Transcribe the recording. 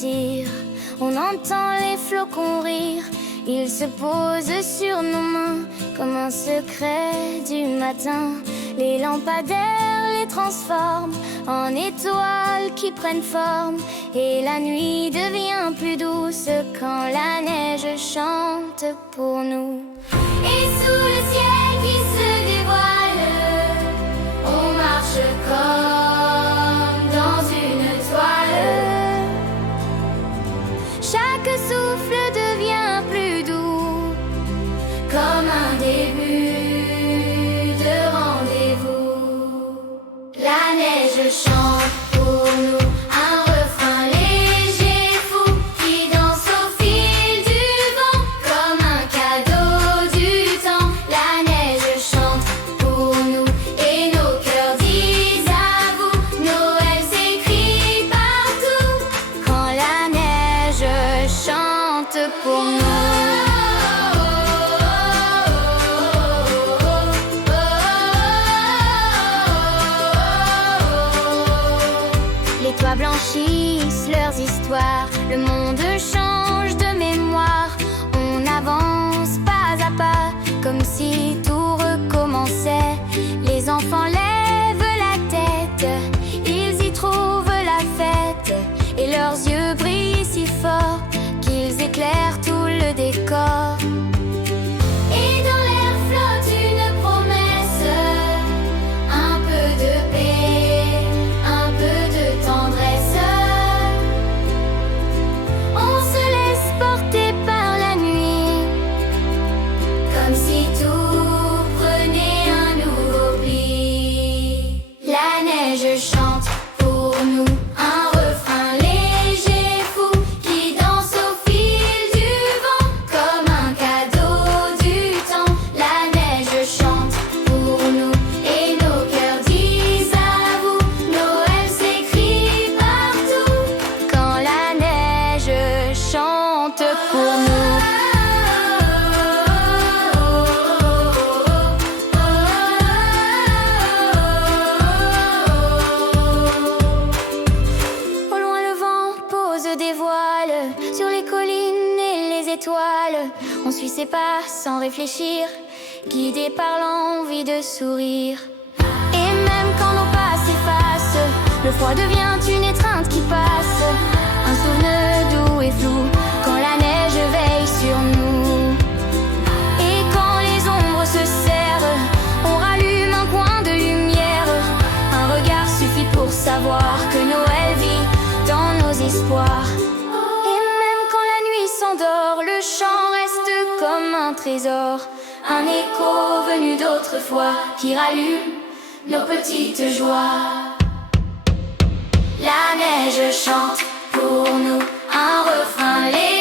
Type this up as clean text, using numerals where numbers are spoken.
s'étire. On entend les flocons rire, ils se posent sur nos mains comme un secret du matin. Les lampadaires les transforment en étoiles qui prennent forme, et la nuit devient plus douce quand la neige chante pour nous. Et sous le ciel qui se dévoile, on marche comme dans une toile. Chaque souffle devient plus doux, comme un début de rendez-vous. La neige chante pour nous un refrain léger, fou, qui danse au fil du vent, comme un cadeau du temps. La neige chante pour nous et nos cœurs disent à vous. Noël s'écrit partout quand la neige chante pour nous. Les toits blanchissent leurs histoires, le monde change de mémoire. On avance pas à pas, comme si tout recommençait. Les enfants lèvent la tête, ils y trouvent la fête, et leurs yeux brillent si fort qu'ils éclairent tout le décor. Et dans l'air flotte une promesse, un peu de paix, un peu de tendresse. On se laisse porter par la nuit, comme si tout prenait un nouveau pli. La neige chante pour nous un refrain léger, fou, qui danse au fil du vent, comme un cadeau du temps. La neige chante pour nous et nos cœurs disent à vous. Noël s'écrit partout quand la neige chante pour nous. Au loin le vent pose des voiles sur les collines et les étoiles. On suit ses pas sans réfléchir, guidé par l'envie de sourire. Et même quand nos pas s'effacent, le froid devient une étreinte qui passe, un souvenir doux et flou quand la neige veille sur nous. Et quand les ombres se serrent, on rallume un coin de lumière. Un regard suffit pour savoir que Noël vit dans nos espoirs. Et même quand la nuit s'endort, le chant reste comme un trésor, un écho venu d'autrefois qui rallume nos petites joies. La neige chante pour nous un refrain léger.